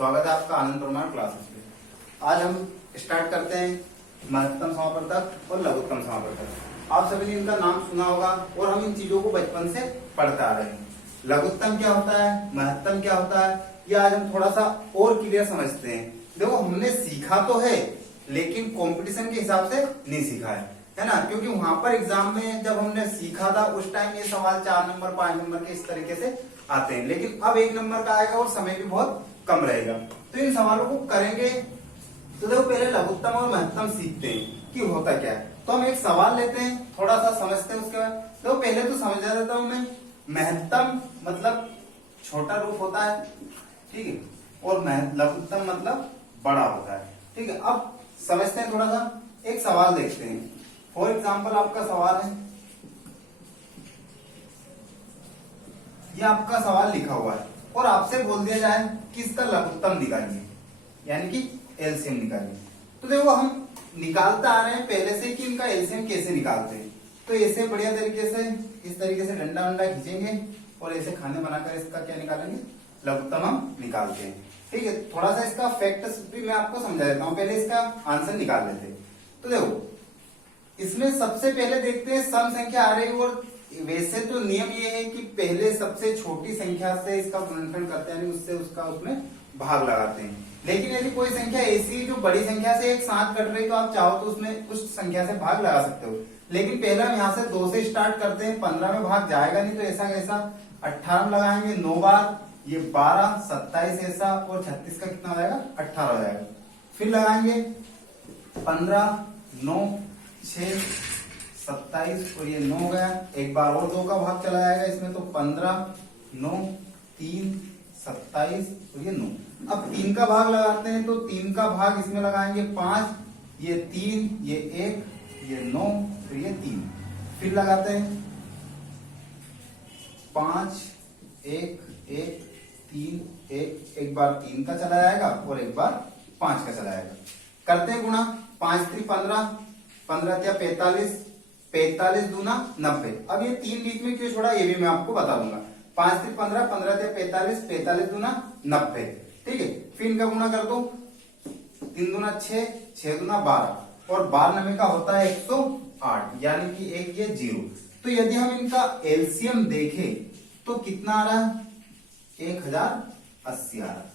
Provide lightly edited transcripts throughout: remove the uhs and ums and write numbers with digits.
स्वागत है आपका आनंद प्रमाण क्लासेस में। आज हम स्टार्ट करते हैं महत्तम समापवर्तक और लघुत्तम समापवर्तक। आप सभी ने इनका नाम सुना होगा और हम इन चीजों को बचपन से पढ़ते आ रहे हैं। लघुत्तम क्या होता है, महत्तम क्या होता है, ये आज हम थोड़ा सा और क्लियर समझते हैं। देखो, हमने सीखा तो है लेकिन कंपटीशन के हिसाब से नहीं सीखा है ना, क्योंकि वहां पर एग्जाम में जब हमने सीखा था उस टाइम ये सवाल 4 नंबर 5 नंबर के इस तरीके से आते हैं, लेकिन अब 1 नंबर का आएगा और समय भी बहुत कम रहेगा। तो इन सवालों को करेंगे तो देखो, पहले लघुत्तम और महत्तम सीखते हैं कि होता क्या है। तो हम एक सवाल लेते हैं, थोड़ा सा समझते हैं, उसके बाद देखो पहले तो समझा देता हूं मैं। महत्तम मतलब छोटा रूप होता है, ठीक है, और लघुत्तम मतलब बड़ा होता है, ठीक है। अब समझते हैं, थोड़ा सा एक सवाल देखते हैं। फॉर एग्जाम्पल आपका सवाल है, ये आपका सवाल लिखा हुआ है और आपसे बोल दिया जाए कि इसका लघुत्तम निकालिए, यानी कि एलसीएम निकालिए। तो देखो, हम निकालते आ रहे हैं पहले से कि इनका एलसीएम कैसे निकालते हैं। तो ऐसे बढ़िया तरीके से इस तरीके से डंडा वंडा खींचेंगे और ऐसे खाने बनाकर इसका क्या निकालेंगे, लघुत्तम हम निकालते हैं, ठीक है। थोड़ा सा इसका फैक्ट्स भी मैं आपको समझा देता हूँ, पहले इसका आंसर निकाल लेते हैं। तो देखो, इसमें सबसे पहले देखते हैं सम संख्या आ रही है, और वैसे तो नियम ये है कि पहले सबसे छोटी संख्या से इसका गुणनखंड करते हैं, यानी उससे उसका उसमें भाग लगाते हैं। लेकिन यदि कोई संख्या ऐसी जो बड़ी संख्या से एक साथ कट रही, तो आप चाहो तो उसमें उस संख्या से भाग लगा सकते हो। लेकिन पहले हम यहाँ से 2 से स्टार्ट करते हैं, 15 में भाग जाएगा नहीं, तो ऐसा कैसा 18 में लगाएंगे 9 बार, ये 12, 27 ऐसा, और 36 का कितना हो जाएगा, 18 हो जाएगा। फिर लगाएंगे 15, 9, 6, 27 और ये 9 हो गया। एक बार और 2 का भाग चला जाएगा इसमें, तो 15, 9, 3, 27 और ये 9। अब 3 का भाग लगाते हैं, तो 3 का भाग इसमें लगाएंगे 5, ये 3, ये 1, ये 9, फिर ये 3। फिर लगाते हैं 5, 1, 1, 3, 1, एक बार 3 का चला जाएगा और एक बार 5 का चला जाएगा। करते हैं गुणा, 5 3 15, 15 क्या 45, 45 दूना 90। अब ये 3 बीच में क्यों छोड़ा, ये भी मैं आपको बता दूंगा। 5 3 15, 15 क्या 45, 45 दूना 90, ठीक है। फिर इनका गुणा कर दो, 3 दूना 6, 6 दूना 12, और 12 नवे का होता है 108, यानी कि एक ये 0। तो यदि हम इनका एलसीएम देखें तो कितना आ रहा है, 1080 आ रहा है।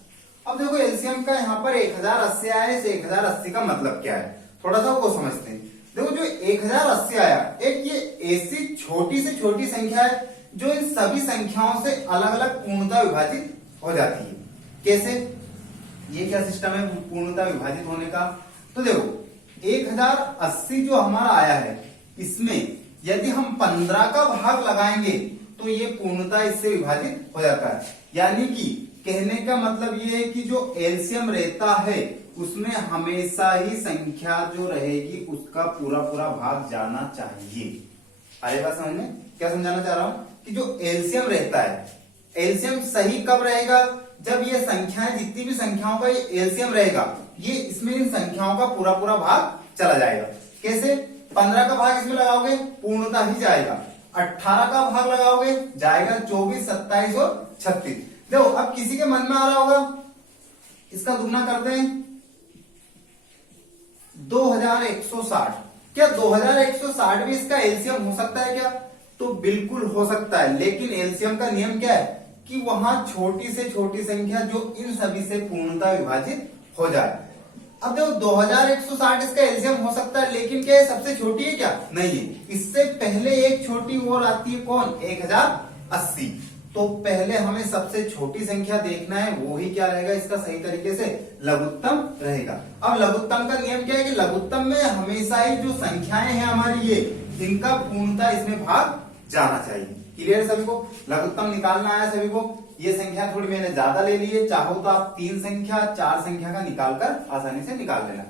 अब देखो, एलसीएम का यहाँ पर 1080 आया है, इस 1080 का मतलब क्या है, थोड़ा सा वो समझते हैं। देखो, जो 1080 आया, एक ये ऐसी छोटी से छोटी संख्या है जो इन सभी संख्याओं से अलग अलग पूर्णता विभाजित हो जाती है। कैसे, ये क्या सिस्टम है पूर्णता विभाजित होने का। तो देखो, 1080 जो हमारा आया है, इसमें यदि हम 15 का भाग लगाएंगे तो ये पूर्णता इससे विभाजित हो जाता है। यानी कि कहने का मतलब ये है कि जो एलसीएम रहता है उसमें हमेशा ही संख्या जो रहेगी उसका पूरा पूरा भाग जाना चाहिए। अरे बात समझ में, क्या समझाना चाह रहा हूं कि जो एलसीएम रहता है, एलसीएम सही कब रहेगा, जब ये संख्याएं, जितनी भी संख्याओं का ये एलसीएम रहेगा, ये इसमें इन संख्याओं का पूरा पूरा भाग चला जाएगा। कैसे, 15 का भाग इसमें लगाओगे पूर्णता ही जाएगा, 18 का भाग लगाओगे जाएगा 24, 27 और 36। देखो, अब किसी के मन में आ रहा होगा, इसका दुगना करते हैं 2160। क्या 2160 भी इसका एलसीएम हो सकता है क्या, तो बिल्कुल हो सकता है। लेकिन एलसीएम का नियम क्या है कि वहां छोटी से छोटी संख्या जो इन सभी से पूर्णता विभाजित हो जाए। अब देखो, 2160 इसका एलसीएम हो सकता है, लेकिन क्या ये सबसे छोटी है क्या, नहीं है। इससे पहले एक छोटी और आती है, कौन, 1080। तो पहले हमें सबसे छोटी संख्या देखना है, वो ही क्या रहेगा, इसका सही तरीके से लघुत्तम रहेगा। अब लघुत्तम का नियम क्या है कि लघुत्तम में हमेशा ही जो संख्याएं हैं हमारी, ये इनका पूर्णता इसमें भाग जाना चाहिए। क्लियर सभी को, लघुत्तम निकालना आया सभी को। ये संख्या थोड़ी मैंने ज्यादा ले ली है, चाहो तो आप 3 संख्या 4 संख्या का निकालकर आसानी से निकाल लेना,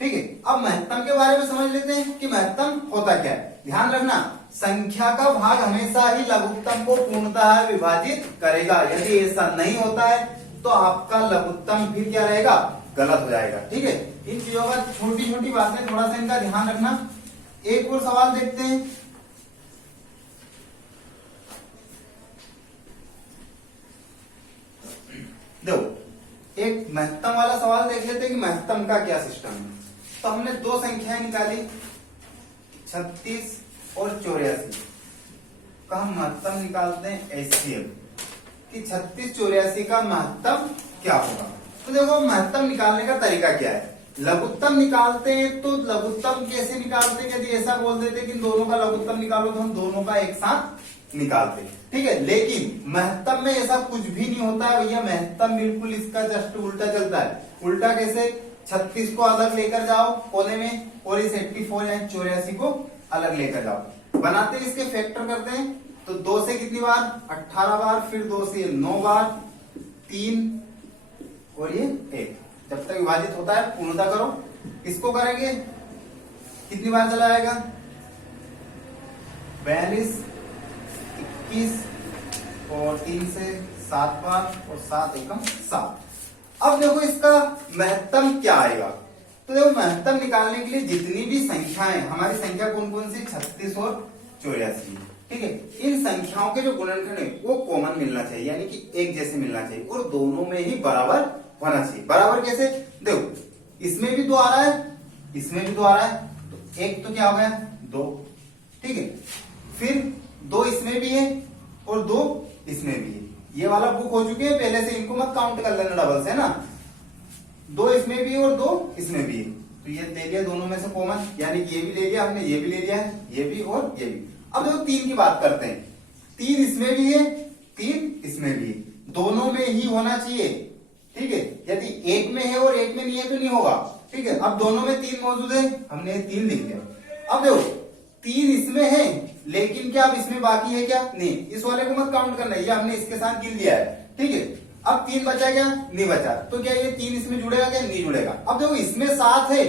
ठीक है। अब महत्तम के बारे में समझ लेते हैं कि महत्तम होता क्या है। ध्यान रखना, संख्या का भाग हमेशा ही लघुत्तम को पूर्णतः विभाजित करेगा। यदि ऐसा नहीं होता है तो आपका लघुत्तम फिर क्या रहेगा, गलत हो जाएगा, ठीक है। इन चीजों का छोटी छोटी बातें थोड़ा सा इनका ध्यान रखना। एक और सवाल देखते हैं, देखो एक महत्तम वाला सवाल देख लेते हैं कि महत्तम का क्या सिस्टम है। तो हमने दो संख्याएं निकाली 36 और 84 का हम महत्तम निकालते हैं एचसीएफ कि 36-84 का महत्तम क्या होगा। तो देखो महत्तम निकालने का तरीका क्या है। लघुत्तम निकालते हैं तो लघुत्तम कैसे निकालते हैं, यदि ऐसा बोल देते कि दोनों का लघुत्तम निकालो तो हम दोनों का एक साथ निकालते हैं, ठीक है। लेकिन महत्तम में ऐसा कुछ भी नहीं होता है भैया, महत्तम बिल्कुल इसका जस्ट उल्टा चलता है। उल्टा कैसे, 36 को अलग लेकर जाओ कोने में और इस 84 या 84 को अलग लेकर जाओ। बनाते हैं इसके फैक्टर करते हैं तो 2 से कितनी बार 18 बार, फिर 2 से 9 बार, 3 और ये 1। जब तक विभाजित होता है पूर्णता करो। इसको करेंगे कितनी बार चला जाएगा 42, 21 और 3 से 7 बार और 7 एकम 7। अब देखो इसका महत्तम क्या आएगा। तो देखो महत्तम निकालने के लिए जितनी भी संख्याएं, हमारी संख्या कौन कौन सी 36 और 84, ठीक है। इन संख्याओं के जो गुणनखंड है वो कॉमन मिलना चाहिए, यानी कि एक जैसे मिलना चाहिए और दोनों में ही बराबर होना चाहिए। बराबर कैसे, देखो इसमें भी 2 आ रहा है, इसमें भी 2 आ रहा है, तो एक तो क्या हो गया 2, ठीक है। फिर 2 इसमें भी है और 2 इसमें भी है। ये वाला बुक हो चुके हैं पहले से, इनको मत काउंट कर लेना डबल से ना। 2 इसमें भी है और 2 इसमें भी है, तो ये ले लिया दोनों में से कॉमन, यानी कि ये भी ले लिया हमने, ये भी ले लिया है, ये भी और ये भी। अब देखो 3 की बात करते हैं। 3 इसमें भी है, 3 इसमें भी है, दोनों में ही होना चाहिए, ठीक है। यदि एक में है और एक में नहीं है तो नहीं होगा, ठीक है। अब दोनों में 3 मौजूद है, हमने 3 लिख लिया। अब देखो 3 इसमें है लेकिन क्या अब इसमें बाकी है क्या, नहीं, इस वाले को मत काउंट करना, ये हमने इसके साथ गिन लिया है, ठीक है। अब 3 बचा क्या, नहीं बचा, तो क्या ये 3 इसमें जुड़ेगा क्या, नहीं जुड़ेगा। अब देखो इसमें 7 है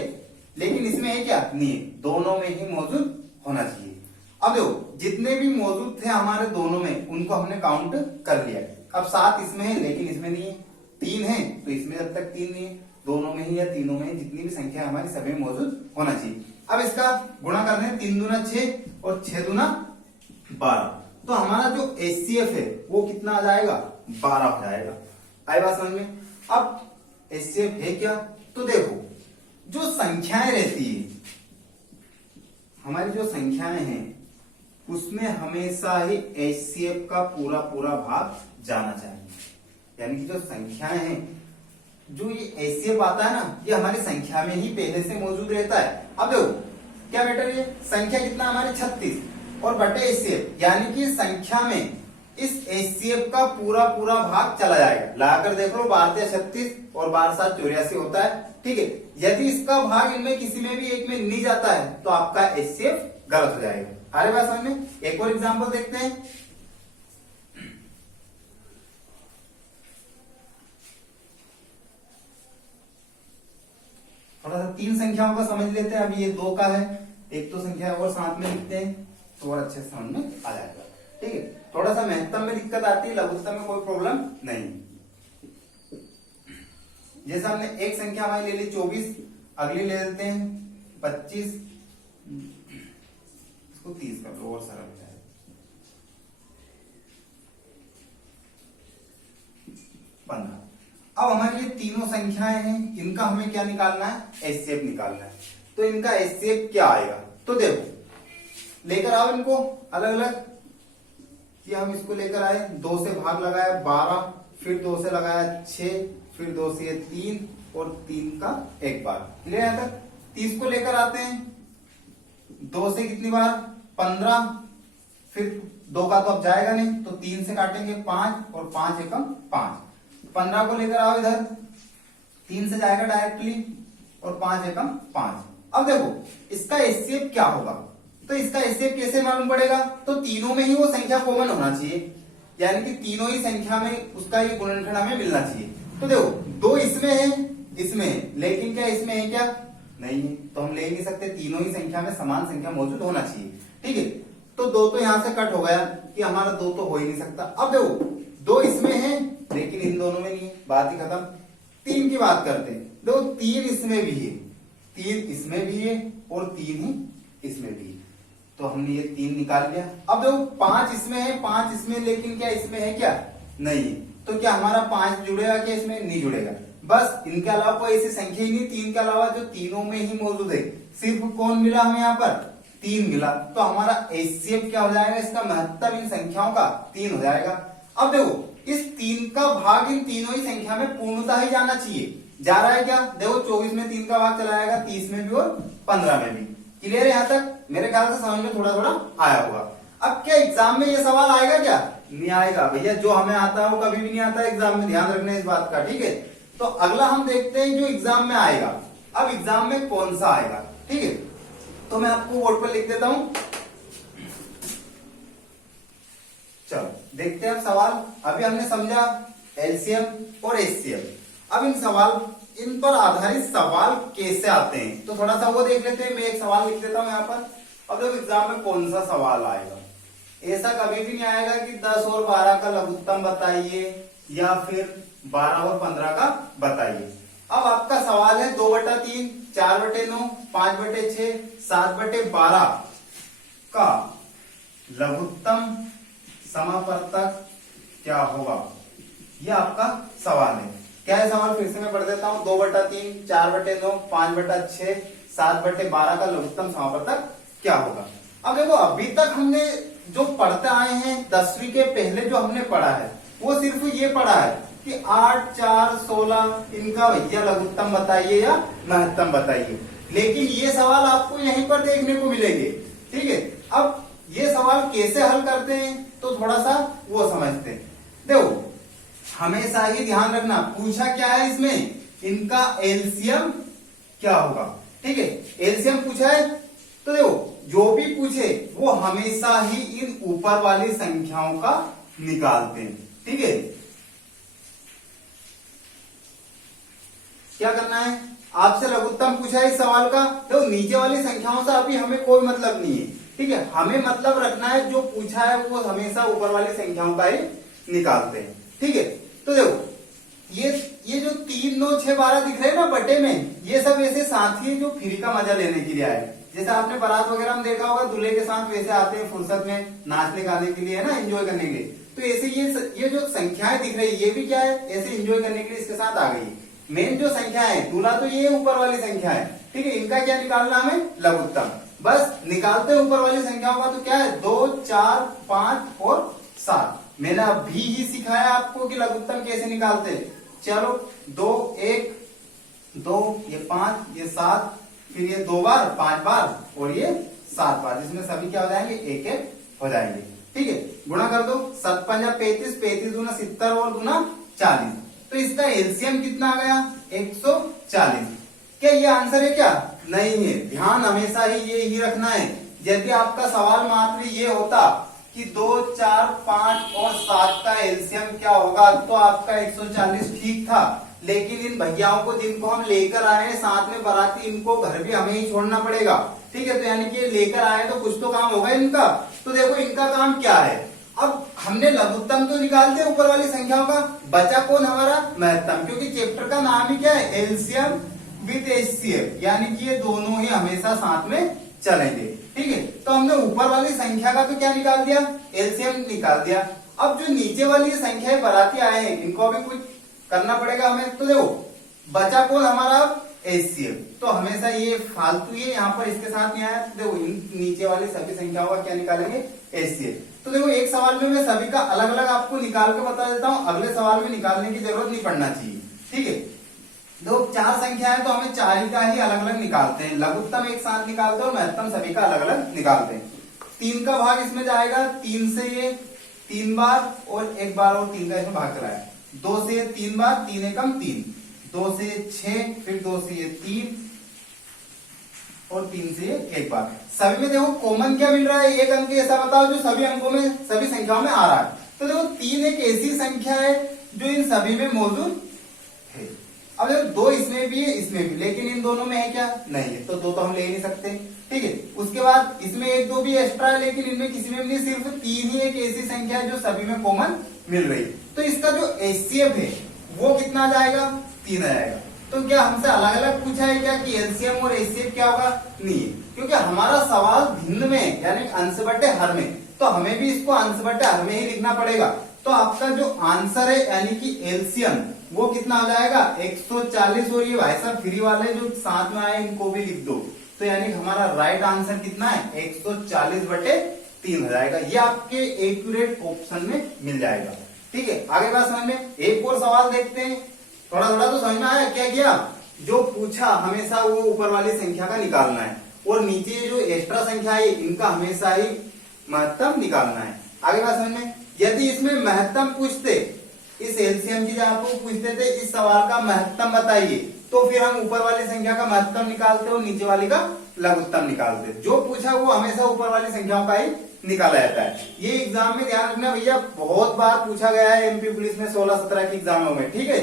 लेकिन इसमें है क्या, नहीं, दोनों में ही मौजूद होना चाहिए। अब देखो जितने भी मौजूद थे हमारे दोनों में उनको हमने काउंट कर लिया। अब 7 इसमें है लेकिन इसमें नहीं है, 3 है तो इसमें जब तक 3 नहीं है, दोनों में ही या तीनों में ही जितनी भी संख्या हमारी सभी में मौजूद होना चाहिए। अब इसका गुणा करने हैं, 3 दूना 6 और 6 दूना 12, तो हमारा जो एचसीएफ है वो कितना आ जाएगा 12 हो जाएगा। आई बात समझ में। अब एचसीएफ है क्या, तो देखो जो संख्याएं रहती है हमारी, जो संख्याएं हैं उसमें हमेशा ही एचसीएफ का पूरा पूरा भाग जाना चाहिए, यानी कि जो संख्याएं हैं, जो ये एचसीएफ आता है ना, ये हमारी संख्या में ही पहले से मौजूद रहता है। अब देखो क्या बेटर, ये संख्या कितना हमारी 36 और बटे एचसीएफ, यानी कि संख्या में इस एचसीएफ का पूरा पूरा भाग चला जाएगा। लाकर देख लो 12 36 और 12 7 84 होता है, ठीक है। यदि इसका भाग इनमें किसी में भी एक में नहीं जाता है तो आपका एचसीएफ गलत हो जाएगा। अरे बात समझ में। एक और एग्जांपल देखते हैं। थोड़ा सा 3 संख्याओं का समझ लेते हैं। अभी ये 2 का है, एक तो संख्या और साथ में लिखते हैं तो और अच्छे से समझ में आ जाएगा, ठीक है। थोड़ा सा महत्तम में दिक्कत आती है, लघुत्तम में कोई प्रॉब्लम नहीं। जैसे हमने एक संख्या हमारी ले ली 24, अगली ले लेते हैं 25, इसको 30 कर लो और सरल हो जाएगा। 15। अब हमारी ये तीनों संख्याएं हैं, इनका हमें क्या निकालना है, एचसीएफ निकालना है। तो इनका एचसीएफ क्या आएगा, तो देखो लेकर आओ इनको अलग अलग। कि हम इसको लेकर आए, 2 से भाग लगाया 12, फिर 2 से लगाया 6, फिर 2 से 3 और 3 का एक बार, क्लियर है तक। 30 को लेकर आते हैं, 2 से कितनी बार 15, फिर 2 का तो अब जाएगा नहीं तो 3 से काटेंगे 5 और 5 एकम 5। 15 को लेकर आओ इधर, 3 से जाएगा डायरेक्टली और 5 एकम 5। अब देखो इसका एचसीएफ क्या होगा, तो इसका एचसीएफ कैसे मालूम पड़ेगा, तो तीनों में ही वो संख्या कॉमन होना चाहिए, यानी कि तीनों ही संख्या में उसका ये गुणनखंड हमें मिलना चाहिए। तो देखो 2 इसमें है, इसमें है, लेकिन क्या इसमें है क्या, नहीं है, तो हम ले नहीं सकते। तीनों ही संख्या में समान संख्या मौजूद होना चाहिए, ठीक है। तो 2 तो यहां से कट हो गया कि हमारा 2 तो हो ही नहीं सकता। अब देखो 2 इसमें है लेकिन इन दोनों में नहीं है, बात ही खत्म। 3 की बात करते हैं, देखो 3 इसमें भी है, 3 इसमें भी है और 3 ही इसमें भी है, तो हमने ये 3 निकाल लिया। अब देखो 5 इसमें है, 5 इसमें, लेकिन क्या इसमें है क्या, नहीं है, तो क्या हमारा 5 जुड़ेगा क्या इसमें? नहीं जुड़ेगा। बस इनके अलावा कोई ऐसी संख्या ही नहीं, 3 के अलावा जो तीनों में ही मौजूद है। सिर्फ कौन मिला हमें यहाँ पर? 3 मिला। तो हमारा एचसीएफ क्या हो जाएगा? इसका महत्तम इन संख्याओं का 3 हो जाएगा। अब देखो इस 3 का भाग इन तीनों ही संख्या में पूर्णतः ही जाना चाहिए। जा रहा है क्या? देखो 24 में 3 का भाग चला जाएगा, 30 में भी और 15 में भी। क्लियर है यहाँ तक? मेरे ख्याल से समझ में थोड़ा थोड़ा आया होगा। अब क्या एग्जाम में ये सवाल आएगा क्या? नहीं आएगा भैया, जो हमें आता है वो कभी भी नहीं आता एग्जाम में, ध्यान रखना इस बात का, ठीक है। तो अगला हम देखते हैं जो एग्जाम में आएगा। अब एग्जाम में कौन सा आएगा, ठीक है। तो मैं आपको बोर्ड पर लिख देता हूं। चलो देखते हैं अब सवाल। अभी हमने समझा एलसीएम और एचसीएफ। अब इन पर आधारित सवाल कैसे आते हैं तो थोड़ा सा वो देख लेते हैं। मैं एक सवाल लिख देता हूं यहाँ पर। अब देखो एग्जाम में कौन सा सवाल आएगा। ऐसा कभी भी नहीं आएगा कि 10 और 12 का लघुत्तम बताइए या फिर 12 और 15 का बताइए। अब आपका सवाल है 2/3, 4/9, 5/6, 7/12 का लघुत्तम समापवर्तक क्या होगा, यह आपका सवाल है। क्या है सवाल? फिर से मैं पढ़ देता हूं। 2/3, 4/9, 5/6, 7/12 का लघुत्तम समापवर्तक क्या होगा। अब देखो अभी तक हमने जो पढ़ते आए हैं 10वीं के पहले जो हमने पढ़ा है वो सिर्फ ये पढ़ा है कि 8, 4, 16 इनका भैया लघुत्तम बताइए या महत्तम बताइए। लेकिन ये सवाल आपको यहीं पर देखने को मिलेंगे, ठीक है। अब ये सवाल कैसे हल करते हैं तो थोड़ा सा वो समझते हैं। देखो हमेशा ही ध्यान रखना, पूछा क्या है इसमें? इनका एलसीएम क्या होगा, ठीक है। एलसीएम पूछा है तो देखो जो भी पूछे वो हमेशा ही इन ऊपर वाली संख्याओं का निकालते हैं, ठीक है। क्या करना है? आपसे लघुत्तम पूछा है इस सवाल का, तो नीचे वाली संख्याओं से अभी हमें कोई मतलब नहीं है, ठीक है। हमें मतलब रखना है जो पूछा है वो हमेशा ऊपर वाली संख्याओं का ही निकालते हैं, ठीक है। तो देखो ये जो 3, 9, 6, 12 दिख रहे हैं ना बटे में, ये सब ऐसे साथी है जो फ्री का मजा लेने के लिए आए। जैसे आपने बारात वगैरह में देखा होगा, दूल्हे के साथ वैसे आते हैं फुर्सत में नाचने गाने के लिए, है ना, एंजॉय करने के लिए। तो ऐसे ये जो संख्याएं दिख रही है ये भी क्या है? ऐसे एंजॉय करने के लिए इसके साथ आ गई। मेन जो संख्या है दूल्हा तो ये ऊपर वाली संख्या है, ठीक है। इनका क्या निकालना हमें? लघुत्तम। बस निकालते हैं ऊपर वाली संख्याओं का। तो क्या है? 2, 4, 5 और 7। मैंने अभी ही सिखाया आपको कि लघुत्तम कैसे निकालते हैं। चलो 2, 1, 2, ये 5, ये 7, फिर ये 2 बार, 5 बार और ये 7 बार, जिसमें सभी क्या हो जाएंगे? 1-1 हो जाएंगे, ठीक है। गुणा कर दो। 7 पंजा 35, 35 दूना 70 और दूना 40। तो इसका एलसीएम कितना आ गया? 140। क्या ये आंसर है क्या? नहीं है। ध्यान हमेशा ही ये ही रखना है। यदि आपका सवाल मात्र ये होता कि 2, 4, 5 और 7 का एलसीएम क्या होगा तो आपका 140 ठीक था। लेकिन इन भैयाओं को जिनको हम लेकर आए हैं साथ में बाराती, इनको घर भी हमें ही छोड़ना पड़ेगा, ठीक है। तो यानी कि लेकर आए तो कुछ तो काम होगा इनका। तो देखो इनका काम क्या है। अब हमने लघुत्तम तो निकाल दिया ऊपर वाली संख्याओं का, बचा कौन? हमारा महत्तम। क्योंकि चैप्टर का नाम ही क्या है? एलसीएम विद एचसीएफ, यानी कि ये दोनों ही हमेशा साथ में चलेंगे, ठीक है। तो हमने ऊपर वाली संख्या का तो क्या निकाल दिया? एलसीएम निकाल दिया। अब जो नीचे वाली संख्याएं बाराती आए हैं इनको अभी कुछ करना पड़ेगा हमें। तो देखो बचा कौन? हमारा एचसीएफ। तो हमेशा ये फालतू ये यहाँ पर इसके साथ नहीं आया। देखो नीचे वाली सभी संख्याओं का क्या निकालेंगे? एचसीएफ। तो देखो एक सवाल में मैं सभी का अलग अलग आपको निकाल के बता देता हूँ, अगले सवाल में निकालने की जरूरत नहीं पड़ना चाहिए, ठीक है। दो 4 संख्या है तो हमें 4 का ही अलग अलग निकालते हैं। लघुत्तम एक साथ निकालते हैं और महत्तम सभी का अलग अलग निकालते हैं। 3 का भाग इसमें जाएगा, 3 से ये 3 बार और 1 बार और 3 का इसमें भाग चला है। 2 से ये 3 बार, 3 एकम 3, 2 से 6, फिर 2 से ये 3 और 3 से 1 बार। सभी में देखो कॉमन क्या मिल रहा है? एक अंक ऐसा बताओ जो सभी अंकों में, सभी संख्याओं में आ रहा है। तो देखो 3 एक ऐसी संख्या है जो इन सभी में मौजूद है। अब देखो 2 इसमें भी है, इसमें भी, लेकिन इन दोनों में है क्या? नहीं है। तो 2 तो हम ले नहीं सकते, ठीक है। उसके बाद इसमें 1, 2 भी एक्स्ट्रा है, लेकिन इनमें किसी में भी नहीं, सिर्फ 3 ही एक ऐसी संख्या है जो सभी में कॉमन मिल रही है। तो इसका जो एचसीएफ है वो कितना आ जाएगा? 3 आ जाएगा। तो क्या हमसे अलग अलग पूछा है क्या कि एलसीएम और एचसीएफ क्या होगा? नहीं, क्योंकि हमारा सवाल भिन्न में यानी अंश बटे हर में, तो हमें भी इसको अंश बटे हर में ही लिखना पड़ेगा। तो आपका जो आंसर है यानी कि एलसीएम वो कितना हो जाएगा 140। और ये भाई साहब फ्री वाले जो साथ में आए इनको भी लिख दो। तो यानी कि हमारा राइट आंसर कितना है 140/3 हो जाएगा। ये आपके एक्यूरेट ऑप्शन में मिल जाएगा। ठीक है, आगे बात समझ में। एक और सवाल देखते हैं, थोड़ा थोड़ा तो समझ में आया। क्या किया, जो पूछा हमेशा वो ऊपर वाली संख्या का निकालना है और नीचे जो एक्स्ट्रा संख्या है इनका हमेशा ही महत्तम निकालना है। आगे बात समझ में। यदि इसमें महत्तम पूछते, इस एलसीएम की जगह आपको पूछते थे इस सवाल का महत्तम बताइए, तो फिर हम ऊपर वाली संख्या का महत्तम निकालते और नीचे वाली का लघुत्तम निकालते। जो पूछा वो हमेशा ऊपर वाली संख्याओं का ही निकाला जाता है। ये एग्जाम में ध्यान रखना भैया, बहुत बार पूछा गया है एमपी पुलिस में 16-17 के एग्जामों में। ठीक है,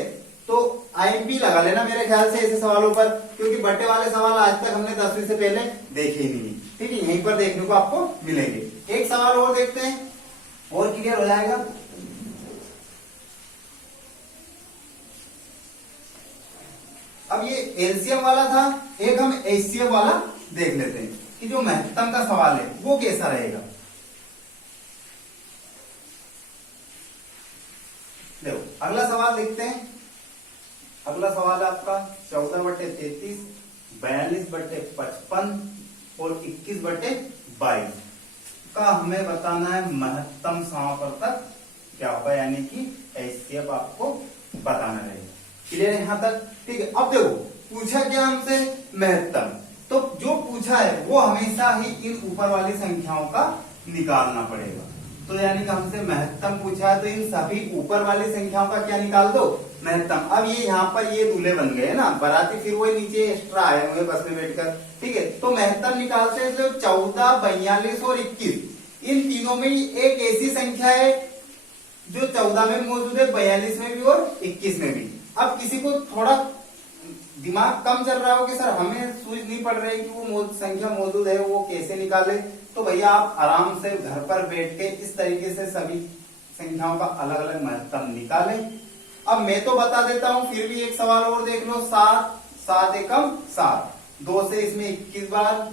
तो आईएमपी लगा लेना मेरे ख्याल से ऐसे सवालों पर, क्योंकि बट्टे वाले सवाल आज तक हमने 10वीं से पहले देखे ही नहीं। ठीक है, यहीं पर देखने को आपको मिलेंगे। एक सवाल और देखते हैं और क्लियर हो जाएगा। अब ये एलसीएम वाला था, एक हम एचसीएफ वाला देख लेते हैं कि जो महत्तम का सवाल है वो कैसा रहेगा। देखो अगला सवाल देखते हैं। अगला सवाल है आपका 14/33, 42/55 और 21/22 का हमें बताना है महत्तम समापवर्तक क्या होगा, यानी कि एचसीएफ आपको बताना रहेगा। क्लियर है यहां तक। ठीक है, अब देखो पूछा क्या हमसे महत्तम, तो जो पूछा है वो हमेशा ही इन ऊपर वाली संख्याओं का निकालना पड़ेगा। तो यानी कि हमसे महत्तम पूछा है तो इन सभी ऊपर वाली संख्याओं का क्या निकाल दो, महत्तम। अब ये यहाँ पर ये दूल्हे बन गए ना बराती, फिर वो नीचे एक्स्ट्रा आए हुए बस में बैठकर। ठीक है, तो महत्तम निकालते हैं तो 14, 42 और 21 इन तीनों में एक ऐसी संख्या है जो 14 में मौजूद है, 42 में भी और 21 में भी। अब किसी को थोड़ा दिमाग कम चल रहा हो कि सर हमें सूझ नहीं पड़ रही कि वो संख्या मौजूद है वो कैसे निकाले, तो भैया आप आराम से घर पर बैठ के इस तरीके से सभी संख्याओं का अलग अलग महत्तम निकालें। अब मैं तो बता देता हूं, फिर भी एक सवाल और देख लो। 7, 7 एकम 7, 2 से इसमें 21 बार,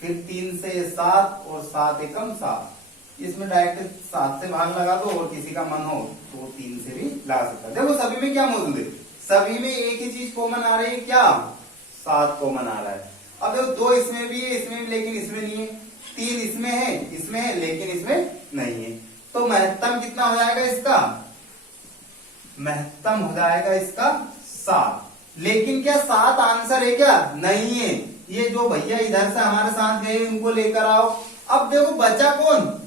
फिर 3 से 7 और 7 एकम 7। इसमें डायरेक्ट 7 से भाग लगा दो और किसी का मन हो तो 3 से भी लगा सकता है। देखो सभी में क्या मौजूद है, सभी में एक ही चीज कॉमन आ रही है, क्या 7 कॉमन आ रहा है। अब देखो 2 इसमें भी है, इसमें भी, लेकिन इसमें नहीं है। 3 इसमें है लेकिन इसमें नहीं है। तो महत्तम कितना हो जाएगा इसका, महत्तम हो जाएगा इसका 7। लेकिन क्या 7 आंसर है क्या, नहीं है। ये जो भैया इधर से हमारे साथ गए उनको लेकर आओ। अब देखो बचा कौन,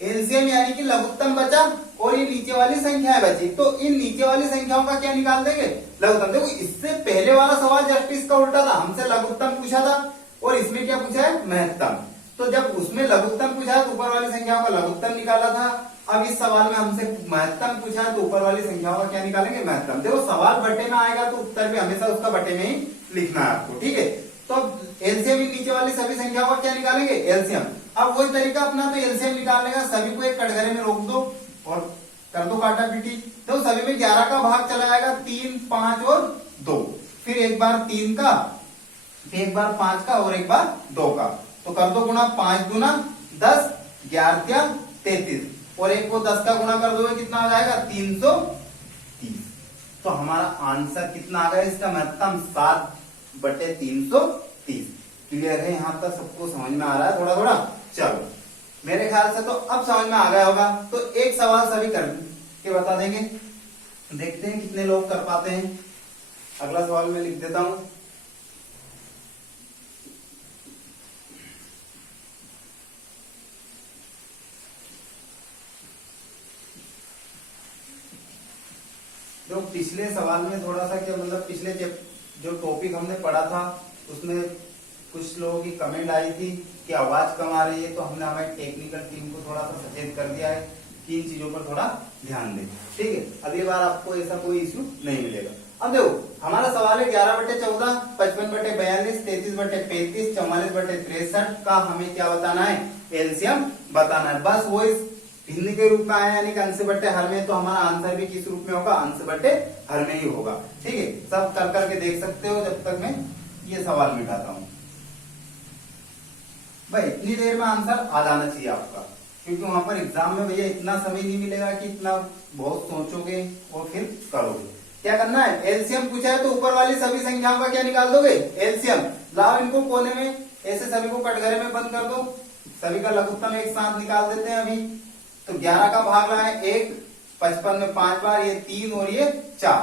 एलसीएम यानी कि लघुत्तम बचा और ये नीचे वाली संख्याएं बची। तो इन नीचे वाली संख्याओं का क्या निकाल देंगे, लघुत्तम। देखो इससे पहले वाला सवाल जस्ट इसका उल्टा था, हमसे लघुत्तम पूछा था और इसमें क्या पूछा है, महत्तम। तो जब उसमें लघुत्तम पूछा है तो ऊपर वाली संख्याओं का लघुत्तम निकाला था। अब इस सवाल में हमसे महत्तम पूछा है तो ऊपर वाली संख्याओं का क्या निकालेंगे, महत्तम। देखो सवाल बटे में आएगा तो उत्तर भी हमेशा उसका बटे में ही लिखना है आपको। ठीक है, तो अब एलसीएम नीचे वाली सभी संख्याओं का क्या निकालेंगे, एलसीएम। अब वही तरीका अपना, तो एलसीएम निकालने का सभी को एक कटघरे में रोक दो और कर दो काटा पीटी। तो सभी में 11 का भाग चला जाएगा, 3, 5 और 2। फिर एक बार 3 का, फिर एक बार 5 का और एक बार 2 का। तो कर दो गुणा, 5 दूना 10, 11 33 और एक को 10 का गुणा कर दोगे कितना हो जाएगा, 330। तो हमारा आंसर कितना आ गया इसका, महत्तम 7/330। क्लियर है, यहां तक सबको समझ में आ रहा है थोड़ा थोड़ा। चलो मेरे ख्याल से तो अब समझ में आ गया होगा। तो एक सवाल सभी कर के बता देंगे, देखते हैं कितने लोग कर पाते हैं। अगला सवाल मैं लिख देता हूं। जो पिछले सवाल में थोड़ा सा क्या मतलब, पिछले जो टॉपिक हमने पढ़ा था उसमें कुछ लोगों की कमेंट आई थी कि आवाज कम आ रही है, तो हमने हमारी टेक्निकल टीम को थोड़ा सा सचेत कर दिया है कि इन चीजों पर थोड़ा ध्यान दें। ठीक है, अगली बार आपको ऐसा कोई इश्यू नहीं मिलेगा। अब देखो हमारा सवाल है 11/14, 55/42, 33/35, 44/63 का हमें क्या बताना है, एलसीएम बताना है। बस वो इस भिन्न के रूप में आया, यानी कि अंश बट्टे हर में, तो हमारा आंसर भी किस रूप में होगा, अंश बट्टे हर में ही होगा। ठीक है, सब कर करके देख सकते हो जब तक मैं ये सवाल मिटाता हूं। भाई इतनी देर में आंसर आ जाना चाहिए आपका, क्योंकि वहां पर एग्जाम में भैया इतना समय नहीं मिलेगा कि इतना बहुत सोचोगे और फिर करोगे। क्या करना है, एलसीएम पूछा है तो ऊपर वाली सभी संख्याओं का क्या निकाल दोगे, एलसीएम। लाओ इनको कोने में ऐसे सभी को कटघरे में बंद कर दो, सभी का लघुत्तम एक साथ निकाल देते हैं अभी। तो 11 का भाग लाए 1, 55 में 5 बार, ये 3 और ये 4,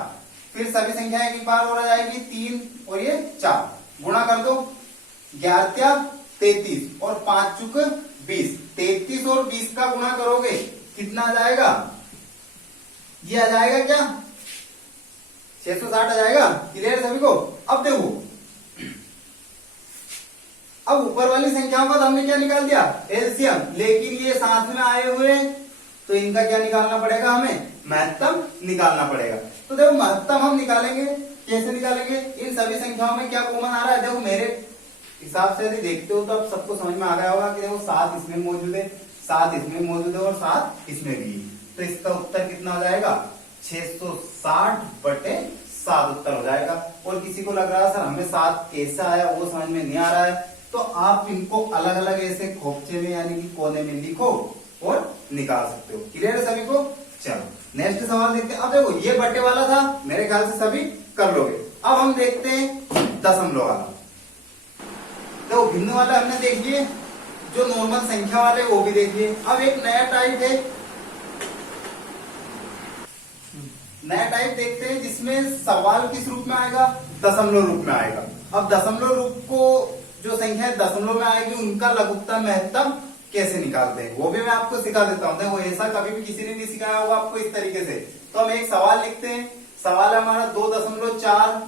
फिर सभी संख्याएं एक बार और आ जाएगी 3 और ये 4, गुणा कर दो 11 33 और 5 चुक 20, 33 और 20 का गुणा करोगे कितना आ जाएगा, ये आ जाएगा क्या 660 आ जाएगा। क्लियर सभी को। अब देखो, अब ऊपर वाली संख्याओं का तो हमने क्या निकाल दिया, एलसीएम, लेकिन ये साथ में आए हुए तो इनका क्या निकालना पड़ेगा, हमें महत्तम निकालना पड़ेगा। तो देखो महत्तम हम निकालेंगे, कैसे निकालेंगे, इन सभी संख्याओं में क्या कॉमन आ रहा है। देखो मेरे हिसाब से यदि देखते हो तो अब सबको समझ में आ गया होगा कि देखो 7 इसमें मौजूद है, 7 इसमें मौजूद है और 7 इसमें भी है। तो इसका उत्तर कितना हो जाएगा, 660/7 उत्तर हो जाएगा। और किसी को लग रहा है सर हमें 7 कैसे आया वो समझ में नहीं आ रहा है, तो आप इनको अलग अलग ऐसे खोपचे में यानी कि कोने में लिखो और निकाल सकते हो। क्लियर है सभी को। चलो नेक्स्ट सवाल देखते हैं। अब देखो ये बटे वाला था, मेरे ख्याल से सभी कर लोगे। अब हम देखते हैं दशमलव वाला। देखो भिन्न वाला हमने देख लिए, जो नॉर्मल संख्या वाले वो भी देखिए। अब एक नया टाइप है, नया टाइप देखते हैं जिसमें सवाल किस रूप में आएगा, दशमलव रूप में आएगा। अब दशमलव रूप को जो संख्या दशमलव में आएगी उनका लघुत्तम महत्तम कैसे निकालते हैं वो भी मैं आपको सिखा देता हूं। देखो ऐसा कभी भी किसी ने नहीं सिखाया होगा आपको इस तरीके से। तो हम एक सवाल लिखते हैं, सवाल है हमारा 2.4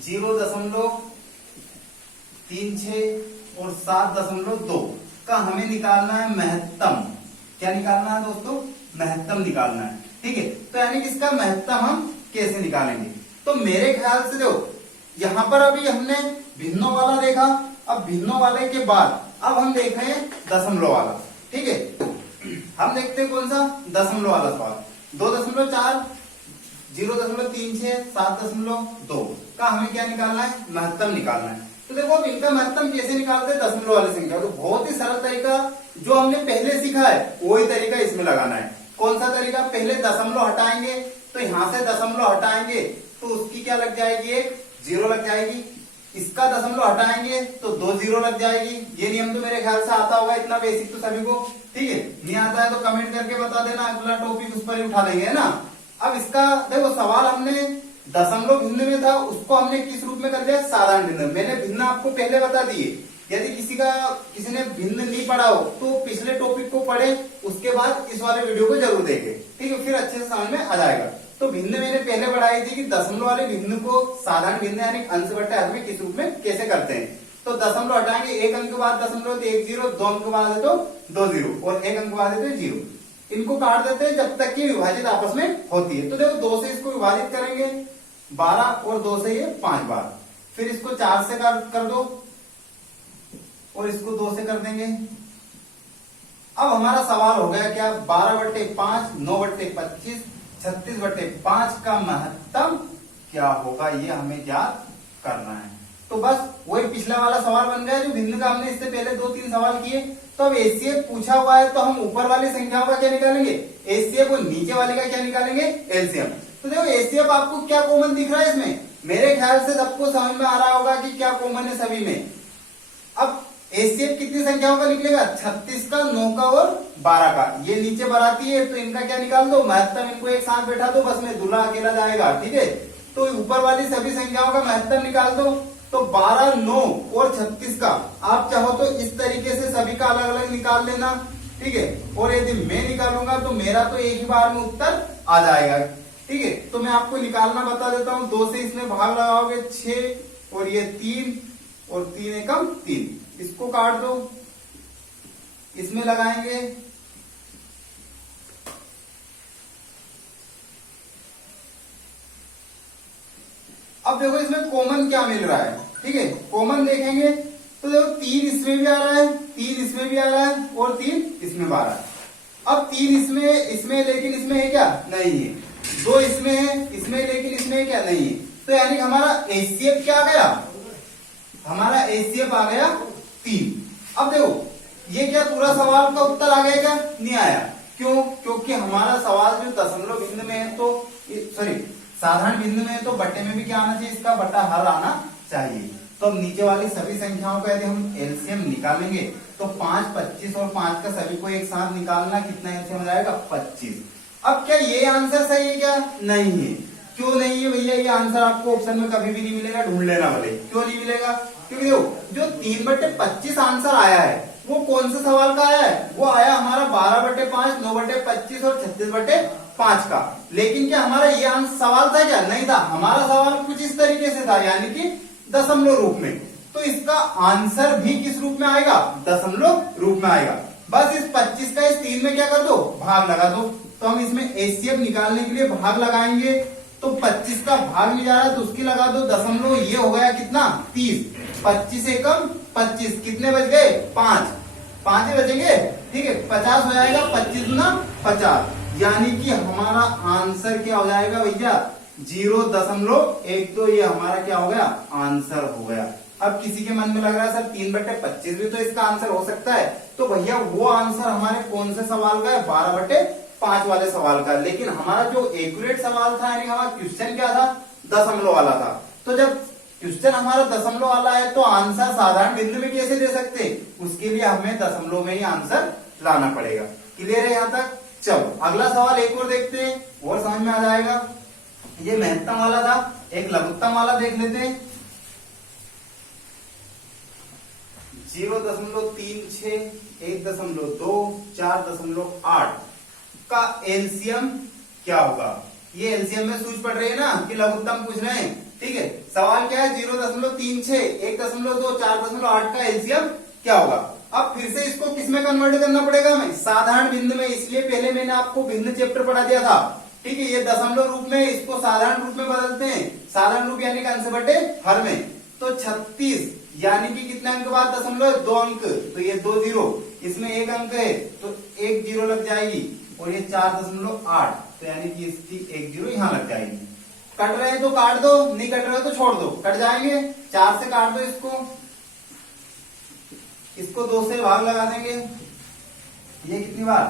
0.36 और 7.2 का हमें निकालना है महत्तम। क्या निकालना है दोस्तों, महत्तम निकालना है। ठीक है, तो यानी कि इसका महत्तम हम कैसे निकालेंगे। तो मेरे ख्याल से देखो यहां पर अभी हमने भिन्नों वाला देखा, अब भिन्नों वाले के बाद अब हम देख रहे हैं दशमलव वाला। ठीक है, हम देखते हैं कौन सा, दशमलव वाला सवाल। 2.4 0.36 7.2 का हमें क्या निकालना है, महत्तम निकालना है। तो देखो अब इनका महत्तम कैसे निकालते हैं दशमलव वाली संख्या। तो बहुत ही सरल तरीका जो हमने पहले सीखा है वही तरीका इसमें लगाना है। कौन सा तरीका, पहले दशमलव हटाएंगे, तो यहां से दशमलव हटाएंगे तो उसकी क्या लग जाएगी, एक 0 लग जाएगी। इसका दशमलव हटाएंगे तो 2 0 लग जाएगी। ये नियम तो मेरे ख्याल से आता होगा, इतना बेसिक तो सभी को। ठीक है, नहीं आता है तो कमेंट करके बता देना, अगला टॉपिक उस पर ही उठा लेंगे, है ना। अब इसका देखो सवाल हमने दशमलव भिन्न में था, उसको हमने किस रूप में कर दिया, साधारण भिन्न। मैंने भिन्न आपको पहले बता दिए। यदि किसी ने भिन्न नहीं पढ़ा हो तो पिछले टॉपिक को पढ़े, उसके बाद इस वाले वीडियो को जरूर देखें। ठीक है, फिर अच्छे से समझ में आ जाएगा। तो भिन्न मैंने पहले बढ़ाई थी कि दशमलव वाले भिन्न को साधारण भिन्न यानी अंश बटे हर में किस रूप में कैसे करते हैं। तो दशमलव हटाएंगे, 1 अंक के बाद दशमलव तो 1 0, 2 अंक के बाद है तो 2 0 और 1 अंक के बाद है तो 0। इनको काट देते हैं जब तक कि विभाजित आपस में होती है। तो देखो 2 से इसको विभाजित करेंगे 12 और 2 से ये 5 बार, फिर इसको 4 से कर दो और इसको 2 से कर देंगे। अब हमारा सवाल हो गया क्या, 12/5 9/25 36/5 का महत्तम क्या होगा, ये हमें ज्ञात करना है। तो बस वही पिछला वाला सवाल बन गया जो भिन्न का हमने इससे पहले 2-3 सवाल किए। तो अब एचसीएफ पूछा हुआ है तो हम ऊपर वाली संख्याओं का क्या निकालेंगे, एचसीएफ, और नीचे वाले का क्या निकालेंगे, एलसीएम। तो देखो एचसीएफ आपको क्या कॉमन दिख रहा है इसमें, मेरे ख्याल से सबको समझ में आ रहा होगा कि क्या कॉमन है सभी में। अब एचसीएफ कितनी संख्याओं का निकलेगा, 36 का, 9 का और 12 का। ये नीचे बराती है तो इनका क्या निकाल दो, महत्तम। इनको एक साथ बैठा दो, बस में दूल्हा अकेला जाएगा। ठीक है, तो ऊपर वाली सभी संख्याओं का महत्तम निकाल दो। तो 12, 9 और 36 का आप चाहो तो इस तरीके से सभी का अलग अलग निकाल लेना। ठीक है, और यदि मैं निकालूंगा तो मेरा तो एक ही बार में उत्तर आ जाएगा। ठीक है, तो मैं आपको निकालना बता देता हूं। 2 से इसमें भाग लगाओगे 6 और ये 3 और 3 एकम 3, इसको काट दो, इसमें लगाएंगे अब देखो इसमें कॉमन क्या मिल रहा है। ठीक है, कॉमन देखेंगे तो देखो 3 इसमें भी आ रहा है, 3 इसमें भी आ रहा है और 3 इसमें आ रहा है। अब 3 इसमें लेकिन इसमें है क्या, नहीं है। 2 इसमें है, इसमें लेकिन इसमें क्या, नहीं है। तो यानी कि हमारा एचसीएफ क्या आ गया, हमारा एचसीएफ आ गया 3। अब देखो ये क्या पूरा सवाल का उत्तर आ गया क्या? नहीं आया। क्यों? क्योंकि हमारा सवाल जो दशमलव बिंदु में है तो सॉरी साधारण बिंदु में है तो बट्टे में भी क्या आना चाहिए? इसका बट्टा हर आना चाहिए। तो अब नीचे वाली सभी संख्याओं का यदि हम एलसीएम निकालेंगे तो 5, 25 और 5 का सभी को एक साथ निकालना, कितना एलसीएम हो जाएगा? 25। अब क्या ये आंसर सही है क्या? नहीं है। क्यों नहीं है भैया? ये आंसर आपको ऑप्शन में कभी भी नहीं मिलेगा, ढूंढ लेना भले। क्यों नहीं मिलेगा? क्योंकि देखो जो 3/25 आंसर आया है वो कौन से सवाल का आया है? वो आया हमारा 12/5, 9/25 और 36/5 का। लेकिन क्या हमारा ये आंसर सवाल था क्या? नहीं था। हमारा सवाल कुछ इस तरीके से था, यानी कि दशमलव रूप में। तो इसका आंसर भी किस रूप में आएगा? दशमलव रूप में आएगा। बस इस 25 का इस 3 में क्या कर दो? भाग लगा दो। तो हम इसमें एचसीएफ निकालने के लिए भाग लगाएंगे। तो 25 का भाग में जा रहा है तो उसकी लगा दो दशमलव। ये हो गया कितना? 30। 25 एकम 25, कितने बच गए? 5 ही बचेंगे। ठीक है, 50 हो जाएगा। 25 गुना 50, यानी कि हमारा आंसर क्या हो जाएगा भैया? 0.12। ये हमारा क्या हो गया? आंसर हो गया। अब किसी के मन में लग रहा है सर 3/25 भी तो इसका आंसर हो सकता है। तो भैया वो आंसर हमारे कौन से सवाल का है? 12/5 वाले सवाल का। लेकिन हमारा जो एक्यूरेट सवाल था, यानी हमारा क्वेश्चन क्या था? दशमलव वाला था। तो जब क्वेश्चन हमारा दशमलव वाला है तो आंसर साधारण बिंदु में कैसे दे सकते? उसके लिए हमें दशमलव में ही आंसर लाना पड़ेगा। क्लियर है यहां तक? चलो अगला सवाल एक और देखते हैं, और समझ में आ जाएगा। ये महत्तम वाला था, एक लघुत्तम वाला देख लेते हैं। 0.36, 1.2, 4.8 का एलसीएम क्या होगा? ये एलसीएम में सूझ पड़ रही है ना कि लघुत्तम पूछ रहे हैं। ठीक है, सवाल क्या है? 0.36, 1.2, 4.8 का एलसीएम क्या होगा? अब फिर से इसको किसमें कन्वर्ट करना पड़ेगा हमें? साधारण बिंदु में। इसलिए पहले मैंने आपको भिन्न चैप्टर पढ़ा दिया था। ठीक है, ये दशमलव रूप में, इसको साधारण रूप में बदलते हैं। साधारण रूप यानी कि अंश बटे हर में। तो 36 यानी कि कितने अंक बाद दशमलव? 2 अंक। तो ये 2 जीरो, इसमें 1 अंक है तो 1 जीरो लग जाएगी। और ये 4.8, तो यानी कि इसकी 1 जीरो यहां लग जाएगी। कट रहे हैं तो काट दो, नहीं कट रहे तो छोड़ दो। कट जाएंगे, 4 से काट दो इसको 2 से भाग लगा देंगे। ये कितनी बार?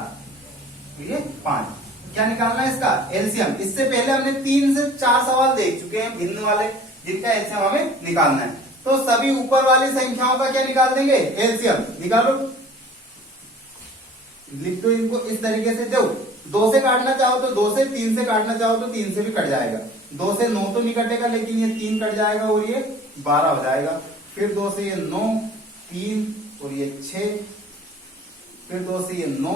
ये 5। क्या निकालना है इसका? एलसीएम। इससे पहले हमने 3 से 4 सवाल देख चुके हैं भिन्न वाले, जिनका एलसीएम हमें निकालना है। तो सभी ऊपर वाली संख्याओं का क्या निकाल देंगे? एलसीएम। निकालो, लिख दो इनको इस तरीके से। दो 2 से काटना चाहो तो 2 से, 3 से काटना चाहो तो 3 से भी कट जाएगा। 2 से 9 तो नहीं कटेगा, लेकिन ये 3 कट जाएगा और ये 12 हो जाएगा। फिर 2 से ये 9, 3 और ये 6, फिर 2 से ये 9,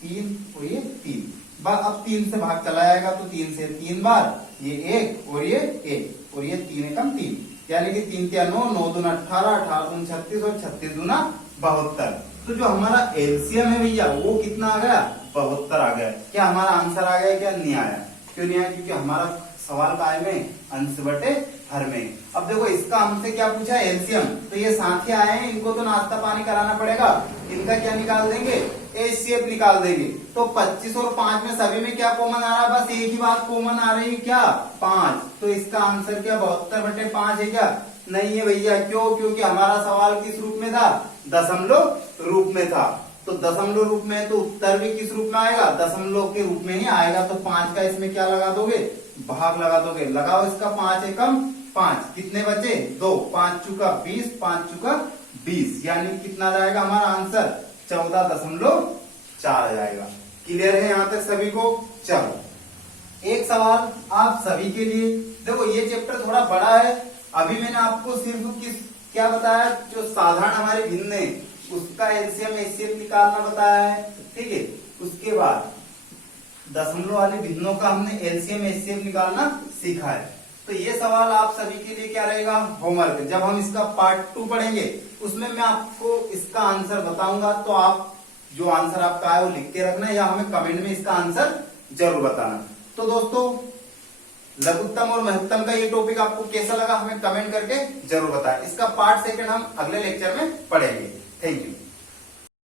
3 और ये 3। अब 3 से भाग चला जाएगा तो 3 से 3 बार, ये 1 और ये 1 और ये 3 एकम 3, यानी कि 3 क्या 9, 9 दूना 18, 18 दूना 36 और 36 दूना 72। तो जो हमारा एलसीएम है भैया वो कितना आ गया? 72 आ गया। क्या हमारा आंसर आ गया? क्या नहीं आया? क्यों नहीं आया? क्योंकि हमारा सवाल काय में? अंश बटे हर में। अब देखो इसका हमसे क्या पूछा? एलसीएम। तो ये साथ ही आए हैं, इनको तो नाश्ता पानी कराना पड़ेगा। इनका क्या निकाल देंगे? एचसीएफ निकाल देंगे। तो 25 और 5 में सभी में क्या कॉमन आ रहा है? बस एक ही बात कॉमन आ रही है, क्या? 5। तो इसका आंसर क्या 72/5 है क्या? नहीं है भैया। क्यों? क्योंकि हमारा सवाल किस रूप में था? दशमलव रूप में था। तो दशमलव रूप में तो उत्तर भी किस रूप में आएगा? दशमलव के रूप में ही आएगा। तो 5 का इसमें क्या लगा दोगे? भाग लगा दोगे। लगाओ इसका 5 एकम 5, कितने बचे? 2, 5 चुका 20, 5 चुका 20, यानी कितना जाएगा हमारा आंसर? 14.4 आ जाएगा। क्लियर है यहां तक सभी को? चलो एक सवाल आप सभी के लिए। देखो ये चैप्टर थोड़ा बड़ा है। अभी मैंने आपको सिर्फ क्या बताया? जो साधारण हमारे भिन्न है उसका एलसीएम एचसीएफ निकालना बताया है। ठीक है, उसके बाद दशमलव वाले भिन्नों का हमने एलसीएम एचसीएफ निकालना सीखा है। तो ये सवाल आप सभी के लिए क्या रहेगा? होमवर्क। जब हम इसका पार्ट 2 पढ़ेंगे उसमें मैं आपको इसका आंसर बताऊंगा। तो आप जो आंसर आपका है वो लिख के रखना, या हमें कमेंट में इसका आंसर जरूर बताना। तो दोस्तों लघुत्तम और महत्तम का ये टॉपिक आपको कैसा लगा हमें कमेंट करके जरूर बताएं। इसका पार्ट 2 हम अगले लेक्चर में पढ़ेंगे। Thank you.